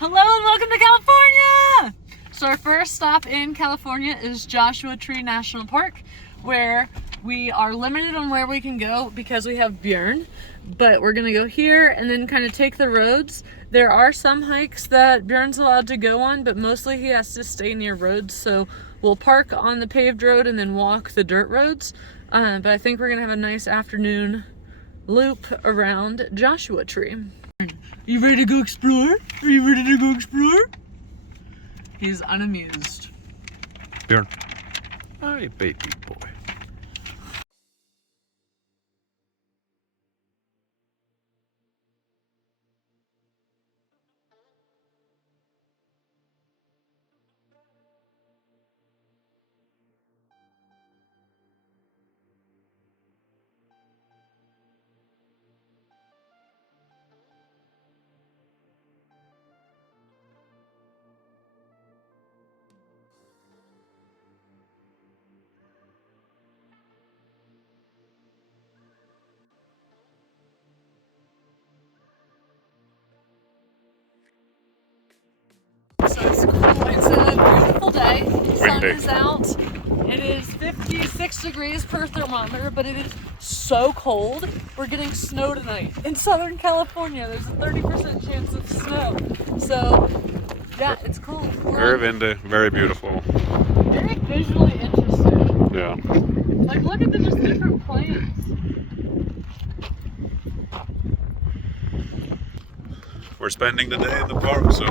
Hello and welcome to California! So our first stop in California is Joshua Tree National Park, where we are limited on where we can go because we have Bjorn, but we're gonna go here and then kind of take the roads. There are some hikes that Bjorn's allowed to go on, but mostly he has to stay near roads, so we'll park on the paved road and then walk the dirt roads. But I think we're gonna have a nice afternoon loop around Joshua Tree. You ready to go explore? Are you ready to go explore? He's unamused. Bjorn. Hi, baby boy. So it's cool. It's a beautiful day. The sun Windy. is out. It is 56 degrees per thermometer, but it is so cold. We're getting snow tonight. In Southern California, there's a 30% chance of snow. So, yeah, it's cool. Very windy, very beautiful. Very visually interesting. Yeah. Like, look at the just different plants. We're spending the day in the park, so.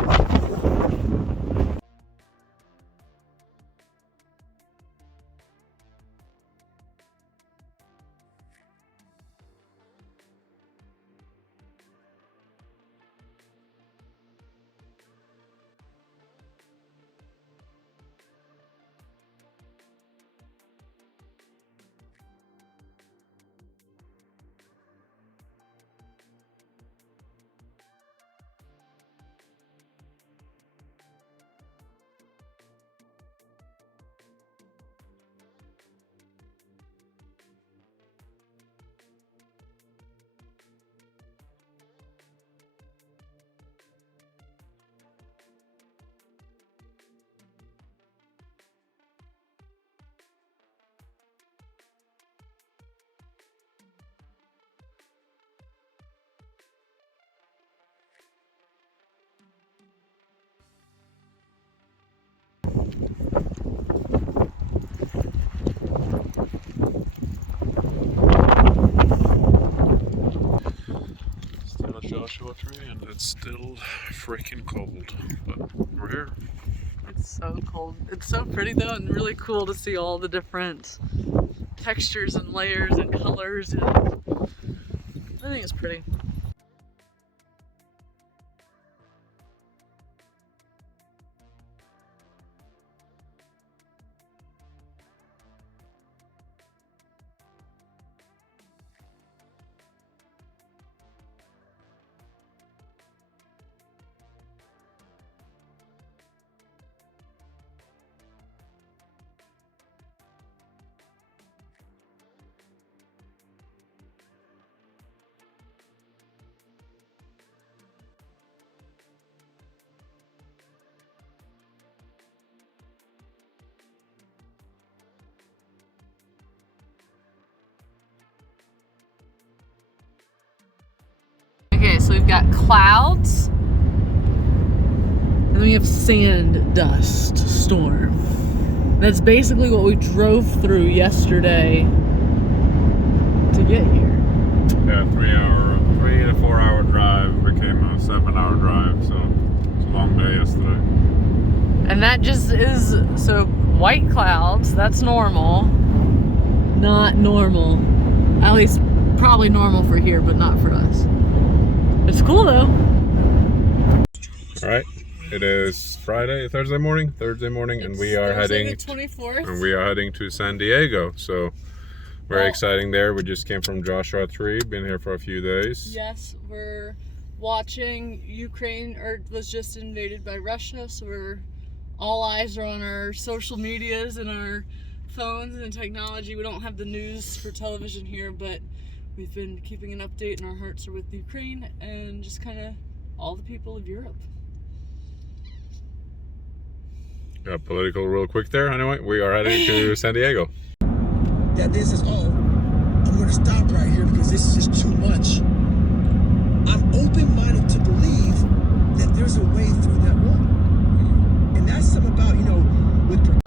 Still a Joshua Tree, and it's still freaking cold, but we're here. It's so cold. It's so pretty though, and really cool to see all the different textures and layers and colors. And I think it's pretty. Okay, so we've got clouds, and then we have sand dust storm. That's basically what we drove through yesterday to get here. Yeah, 3 to 4 hour drive became a 7-hour drive, so it's a long day yesterday. And that just is, so white clouds, that's normal. Not normal. At least probably normal for here, but not for us. It's cool though. All right, it is Thursday morning, and we are Thursday heading. the 24th. And we are heading to San Diego, so very exciting there. We just came from Joshua Tree, been here for a few days. Yes, we're watching Ukraine, or was just invaded by Russia, so all eyes are on our social medias and our phones and technology. We don't have the news for television here, but we've been keeping an update, and our hearts are with Ukraine and just kind of all the people of Europe. Got political real quick there. Anyway, we are heading to San Diego. That this is all. I'm going to stop right here because this is just too much. I'm open-minded to believe that there's a way through that wall. And that's something about,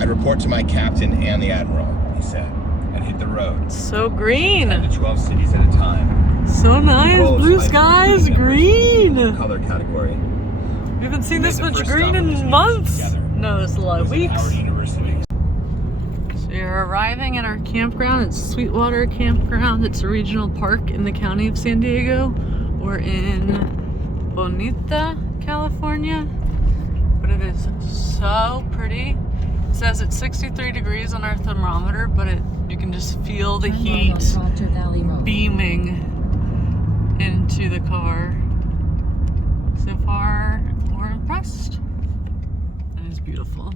I'd report to my captain and the admiral, he said, and hit the road. So green. 10 to 12 cities at a time. So nice. Blue skies, green. Color category. We haven't seen this much green in months. No, it's a lot of weeks. So you're arriving at our campground. It's Sweetwater Campground. It's a regional park in the county of San Diego. We're in Bonita, California. But it is so pretty. It says it's 63 degrees on our thermometer, but you can just feel the heat beaming into the car. So far, we're impressed. It is beautiful.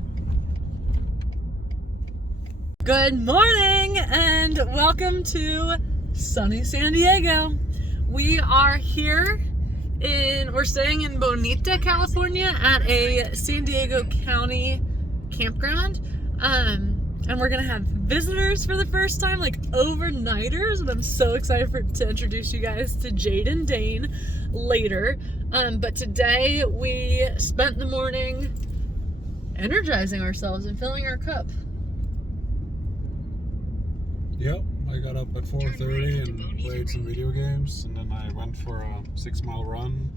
Good morning and welcome to sunny San Diego. We are here we're staying in Bonita, California at a San Diego County campground. And we're gonna have visitors for the first time, like overnighters, and I'm so excited to introduce you guys to Jade and Dane later. But today we spent the morning energizing ourselves and filling our cup. Yep, I got up at 4:30 and played some video games, and then I went for a 6-mile run.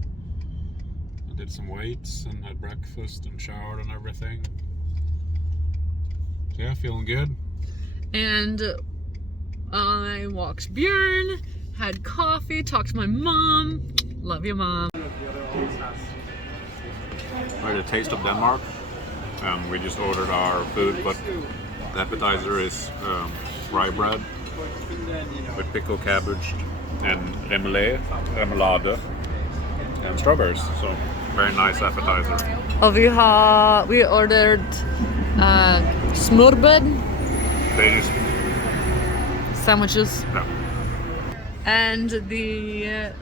I did some weights and had breakfast and showered and everything. So yeah, feeling good. And I walked Björn, had coffee, talked to my mom. Love you, Mom. I had a taste of Denmark. We just ordered our food, but the appetizer is rye bread with pickled cabbage and remoulade and strawberries. So very nice appetizer. We ordered smørbrød Danish. sandwiches. No. And the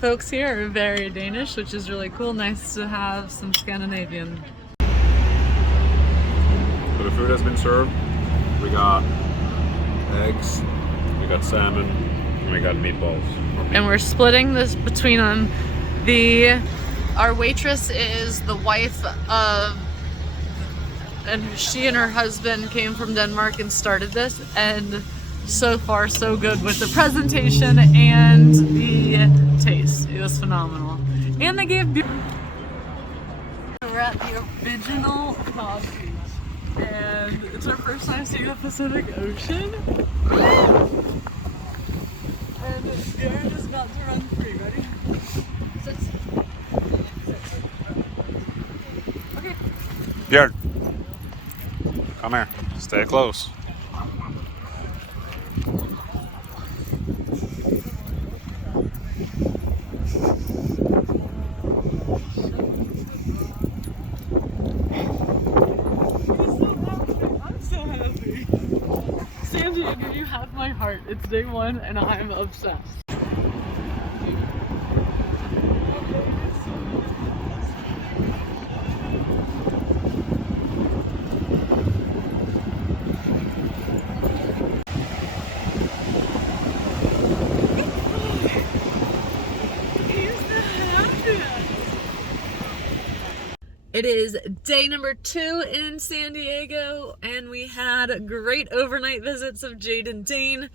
folks here are very Danish, which is really cool. Nice to have some Scandinavian. So the food has been served. We got eggs, we got salmon, and we got meatballs. And we're splitting this between them. Our waitress is the wife of, and she and her husband came from Denmark and started this, and so far so good with the presentation and the taste. It was phenomenal. And they gave beer. We're at the original coffee, and it's our first time seeing the Pacific Ocean. And Björn is about to run free. Ready? Okay. Björn, come here. Stay close. I'm so happy. San Diego, you have my heart. It's day one and I'm obsessed. It is day number 2 in San Diego, and we had great overnight visits of Jade and Dane.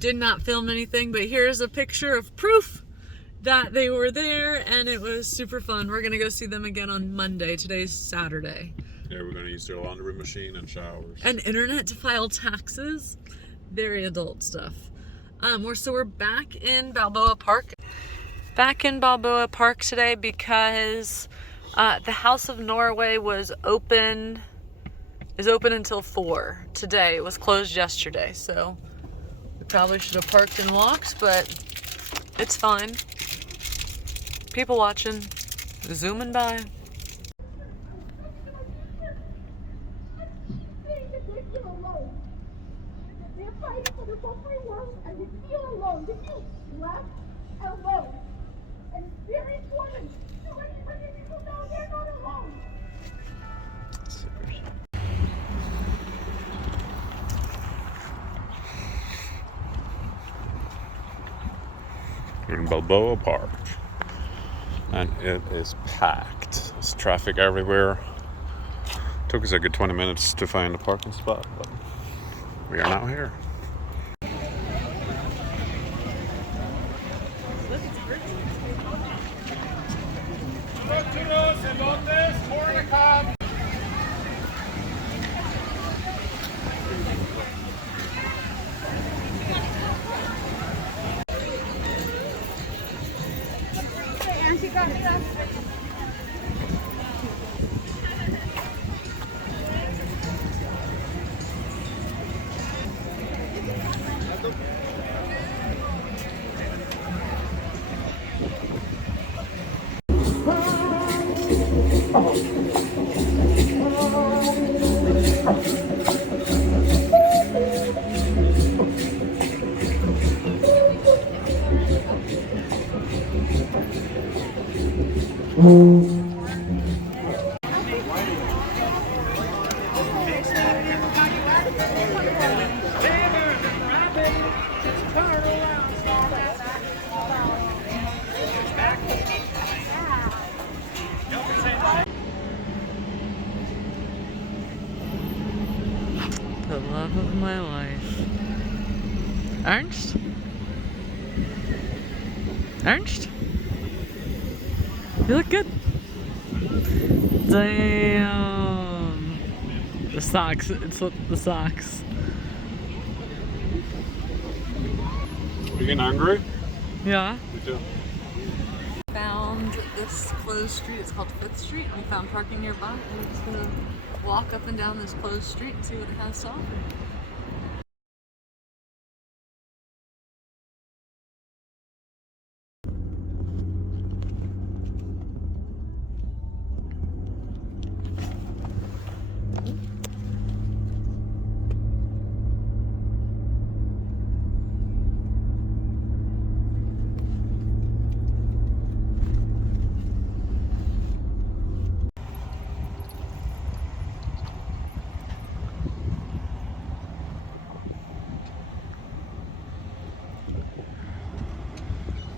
Did not film anything, but here's a picture of proof that they were there, and it was super fun. We're gonna go see them again on Monday. Today's Saturday. Yeah, we're gonna use their laundry machine and showers. And internet to file taxes. Very adult stuff. We're back in Balboa Park. Back in Balboa Park today because the House of Norway is open until 4 today. It was closed yesterday, so we probably should have parked and walked, but it's fine. People watching, zooming by. They're fighting for the free world, and they feel alone. They feel left alone. And it's very important to let people know they're not alone. Super in Balboa Park. And it is packed. There's traffic everywhere. Took us a good 20 minutes to find a parking spot, but we are now here. Ernst, you got me that. The love of my life. Ernst? Ernst? You look good. Damn. The socks. It's the socks. You getting hungry? Yeah. Me too. Found this closed street. It's called 5th Street. And we found parking nearby. And we're just gonna walk up and down this closed street and see what it has to offer.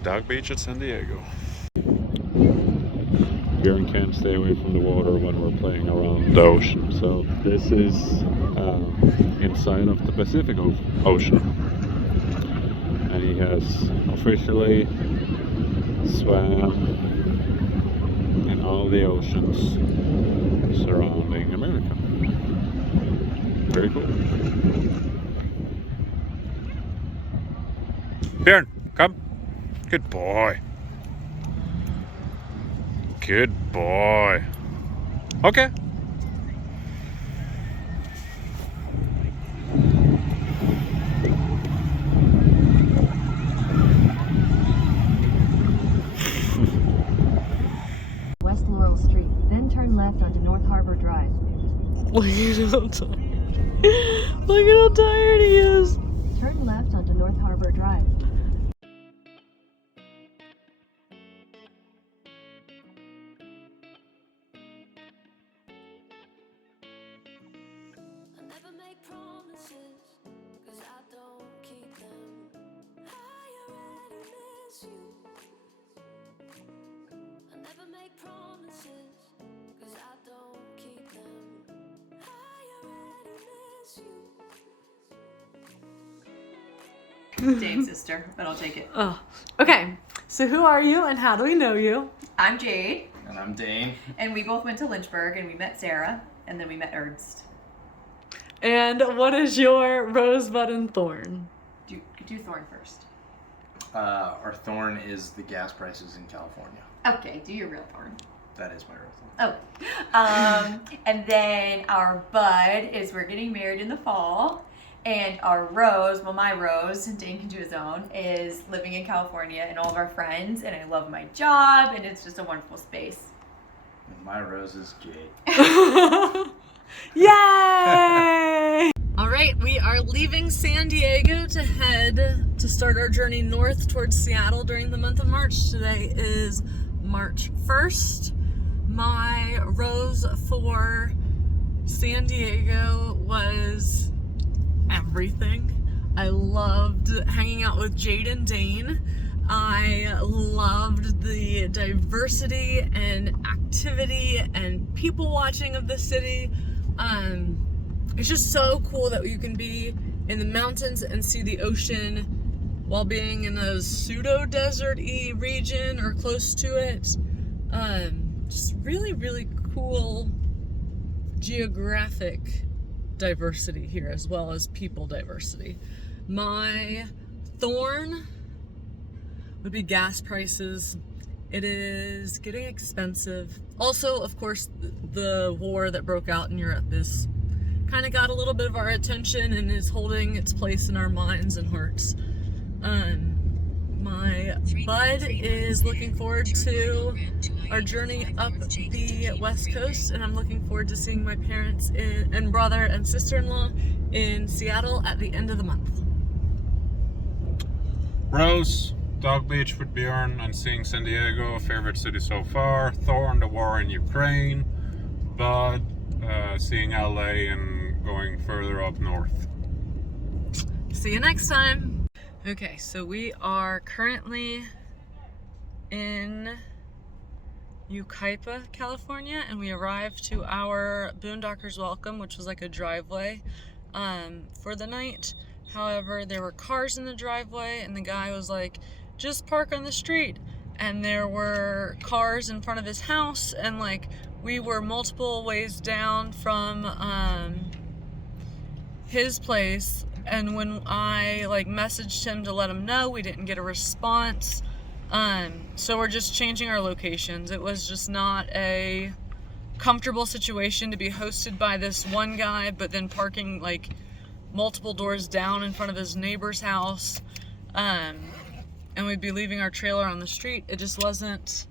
Dog Beach at San Diego. Bjorn can't stay away from the water when we're playing around the ocean. So this is inside of the Pacific Ocean. And he has officially swam in all the oceans surrounding America. Very cool. Bjorn, come. Good boy. Good boy. Okay. West Laurel Street, then turn left onto North Harbor Drive. Look at how tired. Look at how tired he is. Turn left onto North Harbor Drive. I never make promises, 'cause I don't keep them. I already miss you. I never make promises, 'cause I don't keep them. I already miss you. Dane's sister, but I'll take it. Oh, okay. So who are you and how do we know you? I'm Jade, And I'm Dane. and we both went to Lynchburg, and we met Sarah, and then we met Ernst. And what is your rosebud and thorn? Do Thorn first. Our thorn is the gas prices in California. Okay, do your real Thorn. That is my real thorn. Oh. And then our bud is we're getting married in the fall. And our rose, well, my rose, Dane can do his own, is living in California and all of our friends. And I love my job, and it's just a wonderful space. And my rose is Jade. Yay! All right, we are leaving San Diego to head to start our journey north towards Seattle during the month of March. Today is March 1st. My rose for San Diego was everything. I loved hanging out with Jade and Dane. I loved the diversity and activity and people watching of the city. It's just so cool that you can be in the mountains and see the ocean while being in a pseudo-desert-y region or close to it. Just really, really cool geographic diversity here, as well as people diversity. My thorn would be gas prices. It is getting expensive. Also, of course, the war that broke out in Europe is kind of got a little bit of our attention and is holding its place in our minds and hearts. My bud is looking forward to our journey up the West Coast, and I'm looking forward to seeing my parents and brother and sister-in-law in Seattle at the end of the month. Rose, Dog Beach with Bjorn and seeing San Diego, favorite city so far. Thorn, the war in Ukraine. Bud, seeing LA and going further up north. See you next time. Okay, so we are currently in Yucaipa, California, and we arrived to our Boondockers Welcome, which was like a driveway for the night. However, there were cars in the driveway, and the guy was like, just park on the street. And there were cars in front of his house, and like we were multiple ways down from his place. And when I like messaged him to let him know, we didn't get a response. So we're just changing our locations. It was just not a comfortable situation to be hosted by this one guy, but then parking like multiple doors down in front of his neighbor's house. And we'd be leaving our trailer on the street. It just wasn't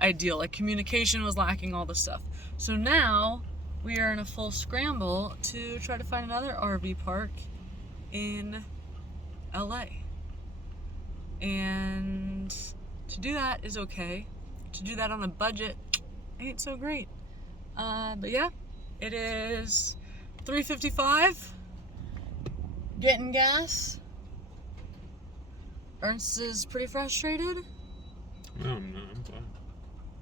ideal. Like communication was lacking, all this stuff. So now we are in a full scramble to try to find another RV park in LA. And to do that is okay. To do that on a budget ain't so great. But yeah, it is 3:55. Getting gas. Ernst is pretty frustrated. No, I'm not. I'm fine.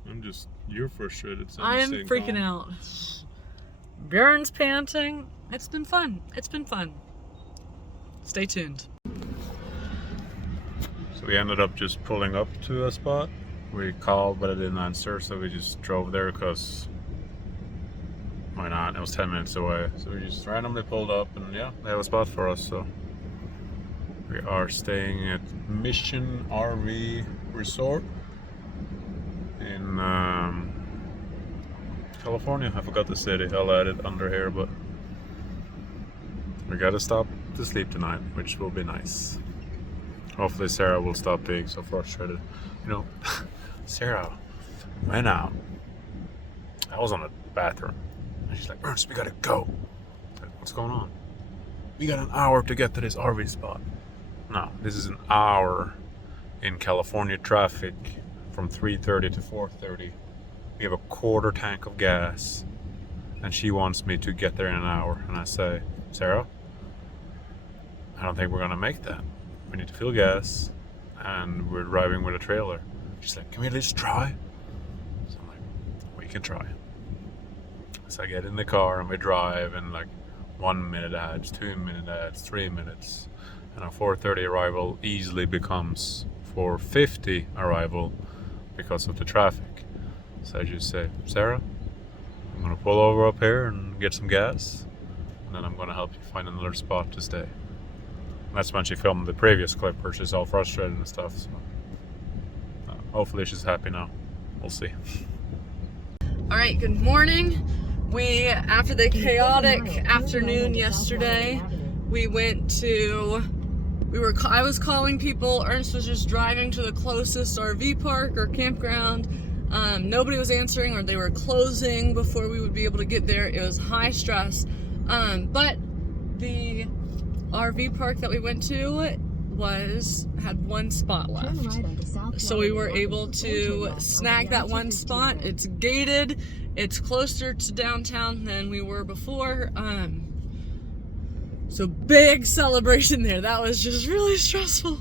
I'm just, you're frustrated. So I am freaking out. Bjorn's panting. It's been fun. It's been fun. Stay tuned. So we ended up just pulling up to a spot. We called, but it didn't answer, so we just drove there because why not? It was 10 minutes away. So we just randomly pulled up, and yeah, they have a spot for us. So we are staying at Mission RV Resort in California. I forgot the city. I'll add it under here, but we gotta stop to sleep tonight, which will be nice. Hopefully Sarah will stop being so frustrated. You know, Sarah went out. I was on the bathroom. And she's like, Ernst, we gotta go. Like, what's going on? We got an hour to get to this RV spot. No, this is an hour in California traffic from 3:30 to 4:30. We have a quarter tank of gas, and she wants me to get there in an hour. And I say, Sarah, I don't think we're gonna make that. We need to fill gas, and we're driving with a trailer. She's like, can we at least try? So I'm like, we can try. So I get in the car and we drive, and like 1 minute adds, 2 minute adds, 3 minutes. And a 4:30 arrival easily becomes 4:50 arrival because of the traffic. So I just say, Sarah, I'm gonna pull over up here and get some gas, and then I'm gonna help you find another spot to stay. And that's when she filmed the previous clip where she's all frustrated and stuff. So hopefully she's happy now. We'll see. All right, good morning. We, after the chaotic afternoon yesterday, we went to, I was calling people. Ernst was just driving to the closest RV park or campground. Nobody was answering, or they were closing before we would be able to get there. It was high stress. But the RV park that we went to had one spot left. So we were able to snag that one spot. It's gated. It's closer to downtown than we were before. So big celebration there. That was just really stressful.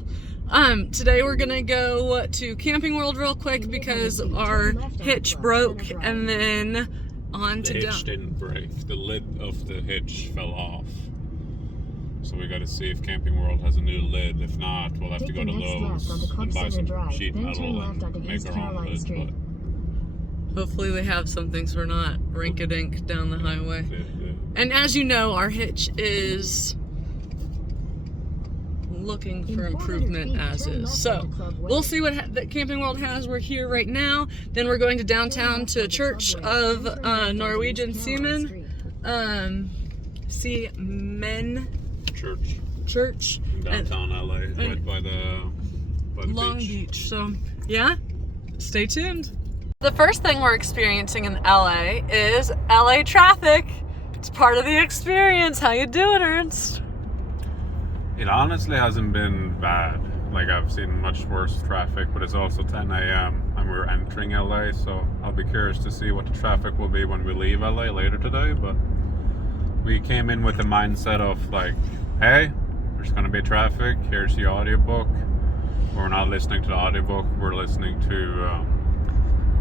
Today we're gonna go to Camping World real quick because our hitch broke, and then on to The hitch didn't break. The lid of the hitch fell off. So we gotta see if Camping World has a new lid. If not, we'll have to Take go the to next Lowe's left onto and buy Clemson some Drive, sheet then turn metal left onto and make East our own Carolina lid. Street. hopefully they have something so we're not rink-a-dink down the highway. And as you know, our hitch is looking for improvement as is. So we'll see what that Camping World has. We're here right now. Then we're going to downtown to a church of Norwegian seamen. Seamen Church. In downtown LA, right by the Long beach. Beach. So yeah, stay tuned. The first thing we're experiencing in LA is LA traffic. It's part of the experience. How you doing, Ernst? It honestly hasn't been bad. Like, I've seen much worse traffic, but it's also 10 a.m. and we're entering LA, so I'll be curious to see what the traffic will be when we leave LA later today. But we came in with the mindset of like, hey, there's gonna be traffic, here's the audiobook. We're not listening to the audiobook, we're listening to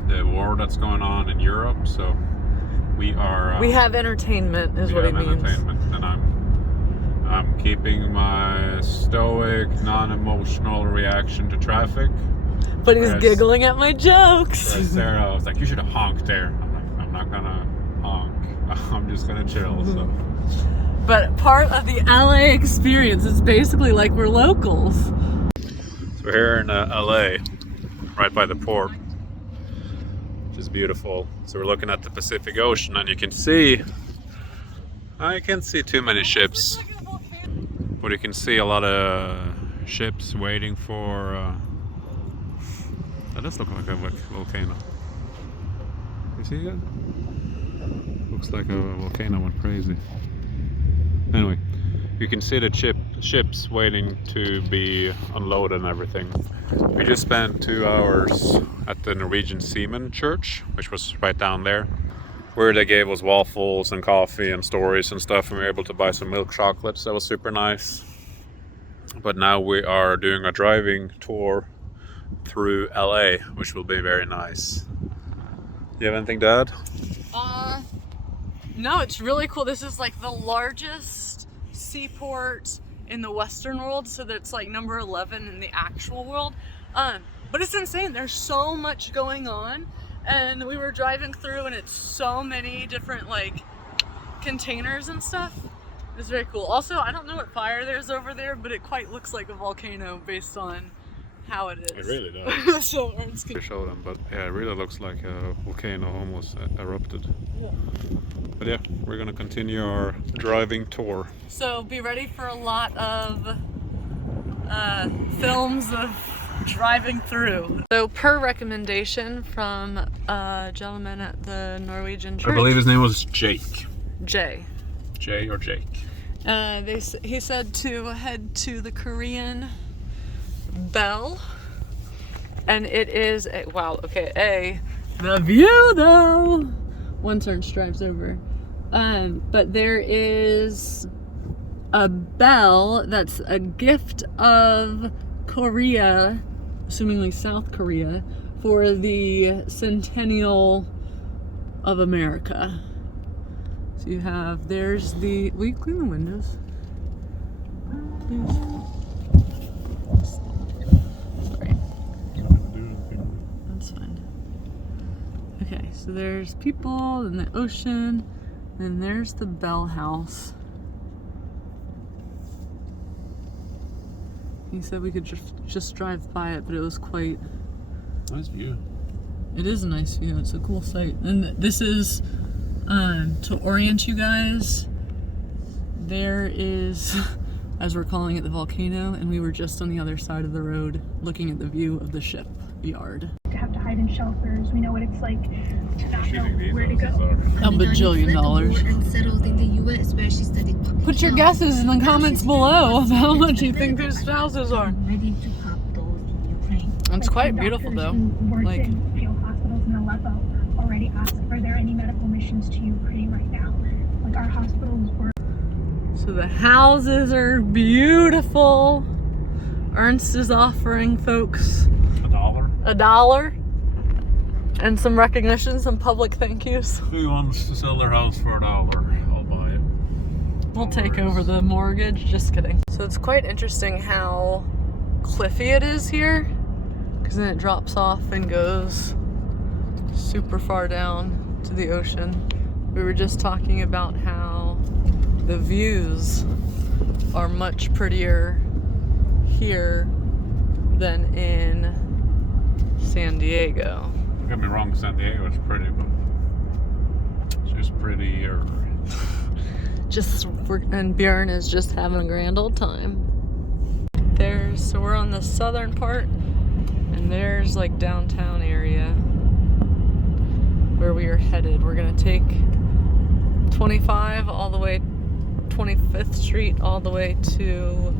the war that's going on in Europe, so we are... we have entertainment, is what it means. Entertainment, and I'm keeping my stoic, non-emotional reaction to traffic. But he's giggling at my jokes. Sarah was like, you should have honked there. I'm like, I'm not gonna honk. I'm just gonna chill, so... But part of the LA experience is basically like we're locals. So we're here in LA, right by the port, which is beautiful. So we're looking at the Pacific Ocean, and you can see, I can't see too many ships, but you can see a lot of ships waiting for, that does look like a volcano. You see that? Looks like a volcano went crazy. Anyway, you can see the ships waiting to be unloaded and everything. We just spent 2 hours at the Norwegian Seaman Church, which was right down there, where they gave us waffles and coffee and stories and stuff, and we were able to buy some milk chocolates. That was super nice. But now we are doing a driving tour through LA, which will be very nice. You have anything to add? No, it's really cool. This is like the largest seaport in the Western world, so that's like number 11 in the actual world. But it's insane. There's so much going on, and we were driving through, and it's so many different like containers and stuff. It's very cool. Also, I don't know what fire there's over there, but it quite looks like a volcano based on how it is. It really does. So Ernst can show them, but yeah, it really looks like a volcano almost erupted. Yeah. But yeah, we're gonna continue our driving tour. So be ready for a lot of films of driving through. So per recommendation from a gentleman at the Norwegian church. I believe his name was Jake. Jay. Jay or Jake. He said to head to the Korean Bell, and it is a, wow, okay, the view though. One turn drives over. But there is a bell that's a gift of Korea, assumingly South Korea, for the centennial of America. So you have, there's the, will you clean the windows? Please. Sorry. That's fine. Okay, so there's people and the ocean, and there's the Bell House. He said we could just drive by it, but it was quite... Nice view. It is a nice view. It's a cool site. And this is, to orient you guys, there is, as we're calling it, the volcano, and we were just on the other side of the road looking at the view of the ship yard. To have to hide in shelters. We know what it's like to not know where to go. $1 bajillion. Unsettled in the US where she studied. Put your guesses in the comments below of how much you think these houses are. Ready to pop those in Ukraine. It's quite beautiful though. Like, in field hospitals in Aleppo already asked, are there any medical missions to Ukraine right now? Like our hospitals were. so the houses are beautiful. Ernst is offering folks $1. $1 and some recognition, some public thank yous. Who wants to sell their house for $1? I'll buy it. We'll No take worries. over the mortgage. Just kidding. So it's quite interesting how cliffy it is here, because then it drops off and goes super far down to the ocean. We were just talking about how the views are much prettier here than in San Diego. Don't get me wrong, San Diego is pretty, but it's just prettier. And Bjorn is just having a grand old time. So we're on the southern part, and there's like downtown area where we are headed. We're gonna take 25 all the way, 25th Street all the way to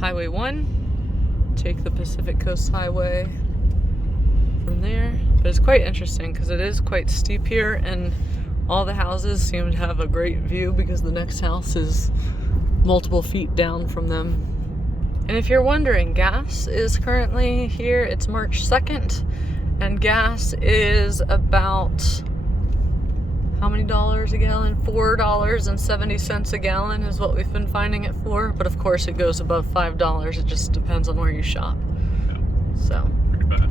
Highway 1, take the Pacific Coast Highway from there. But it's quite interesting because it is quite steep here, and all the houses seem to have a great view because the next house is multiple feet down from them. And if you're wondering, gas is currently here. It's March 2nd, and gas is about how many dollars a gallon? $4.70 a gallon is what we've been finding it for. But of course it goes above $5. It just depends on where you shop. Yeah, So pretty bad.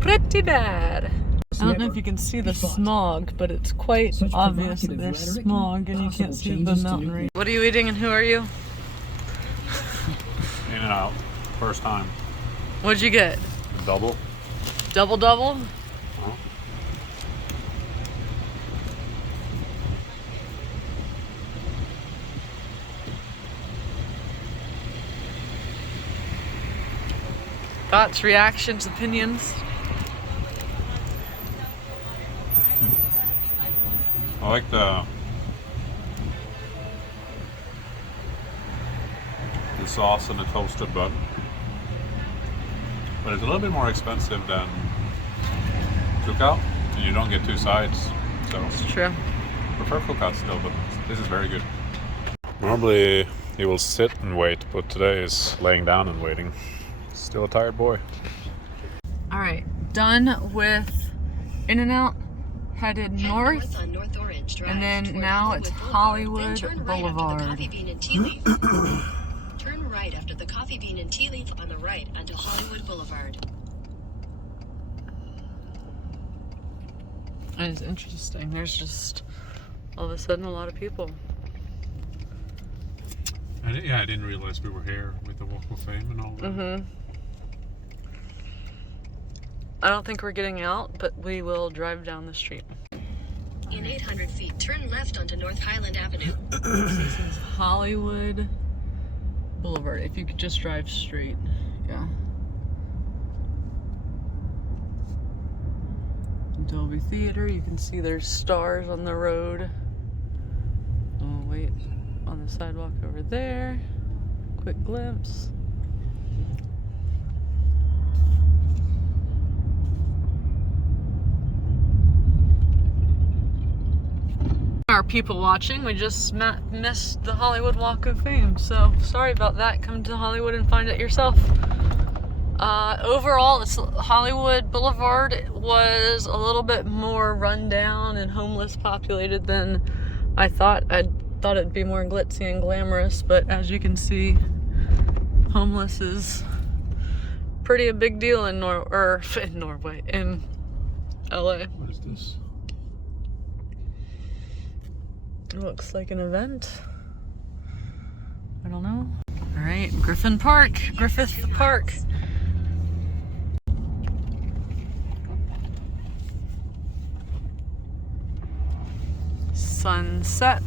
pretty bad. I don't know if you can see the smog, but it's quite Such obvious that provocative there's rhetoric smog and you possible can't see the changes to mountain your- range. What are you eating and who are you? In and out. First time. What'd you get? Double. Double? Huh? Thoughts, reactions, opinions? I like the sauce and the toasted bun, but it's a little bit more expensive than cookout, and you don't get two sides. So It's true. I prefer cookout still, but this is very good. Normally he will sit and wait, but today is laying down and waiting. Still a tired boy. All right, done with In-N-Out, headed north, on North Orange Drive, and then toward now it's Hollywood Hollywood Boulevard. Then turn right after the Boulevard. Coffee Bean and Tea Leaf. Turn right after the Coffee Bean and Tea Leaf on the right onto Hollywood Boulevard. And it's interesting. There's just all of a sudden a lot of people. I didn't realize we were here with the Walk of Fame and all that. I don't think we're getting out, but we will drive down the street. In 800 feet, turn left onto North Highland Avenue. This is Hollywood Boulevard. If you could just drive straight, yeah. Dolby Theater. You can see there's stars on the road. Oh wait, on the sidewalk over there. Quick glimpse. Our people watching, we just missed the Hollywood Walk of Fame, so sorry about that. Come to Hollywood and find it yourself. Overall, Hollywood Boulevard was a little bit more rundown and homeless populated than I thought. I thought it'd be more glitzy and glamorous, but as you can see, homeless is pretty a big deal in Norway, in LA. What is this? It looks like an event. I don't know. All right, Griffith Park. Sunset.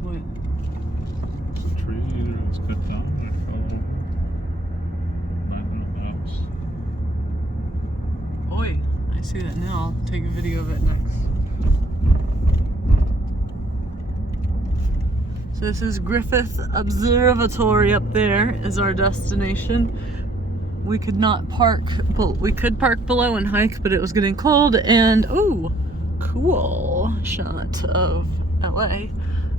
What? It's a tree, either it's cut down or it fell over. Right on the house. Oi, I see that now. I'll take a video of it next. So this is Griffith Observatory up there is our destination. We could not park, but we could park below and hike, but it was getting cold and ooh, cool shot of LA.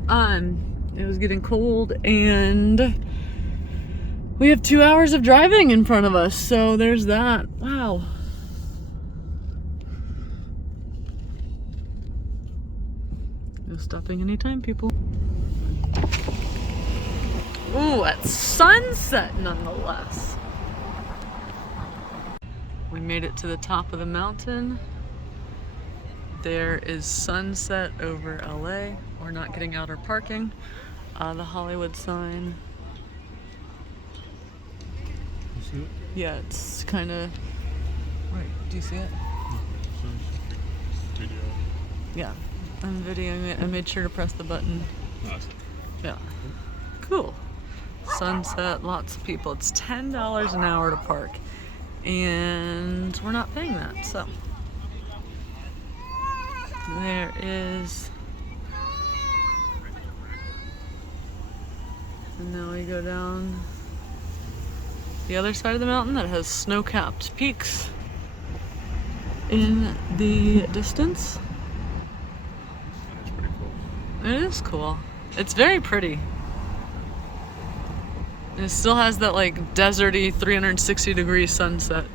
It was getting cold and we have 2 hours of driving in front of us, so there's that. Wow. No stopping anytime, people. Ooh, at sunset nonetheless. We made it to the top of the mountain. There is sunset over LA. We're not getting outer parking. The Hollywood sign. You see it? Yeah, it's kind of right. Do you see it? Video. Yeah, I'm videoing it. I made sure to press the button. Awesome. Yeah, cool. Sunset, lots of people. It's $10 an hour to park, and we're not paying that. So there is. And now we go down the other side of the mountain that has snow-capped peaks in the distance. That's pretty cool. It is cool. It's very pretty. And it still has that like deserty 360-degree sunset.